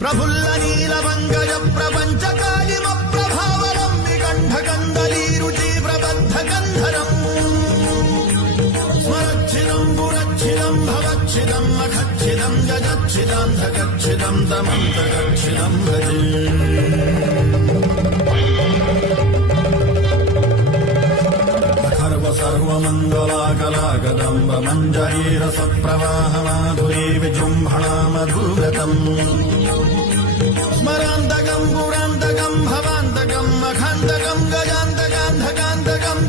प्रफुल्ल नीलमङ्गज प्रपञ्चकालिम प्रभावरं विकण्ठकन्दलीरुचि प्रबद्धगन्धरम् स्वरच्छिदं पुरच्छिदं भवच्छिदं मखच्छिदं जगच्छिदान्धकच्छिदं तमन्तकच्छिदं भजे सर्वमङ्गलाकलाकदम्ब मञ्जरीरसप्रवाहमाधुरी विजृम्भणा मधुगतम् स्मरान्तकम् पुरान्तकम् भवान्तकम् मखान्तकम् गजान्तकान्धकान्तकम्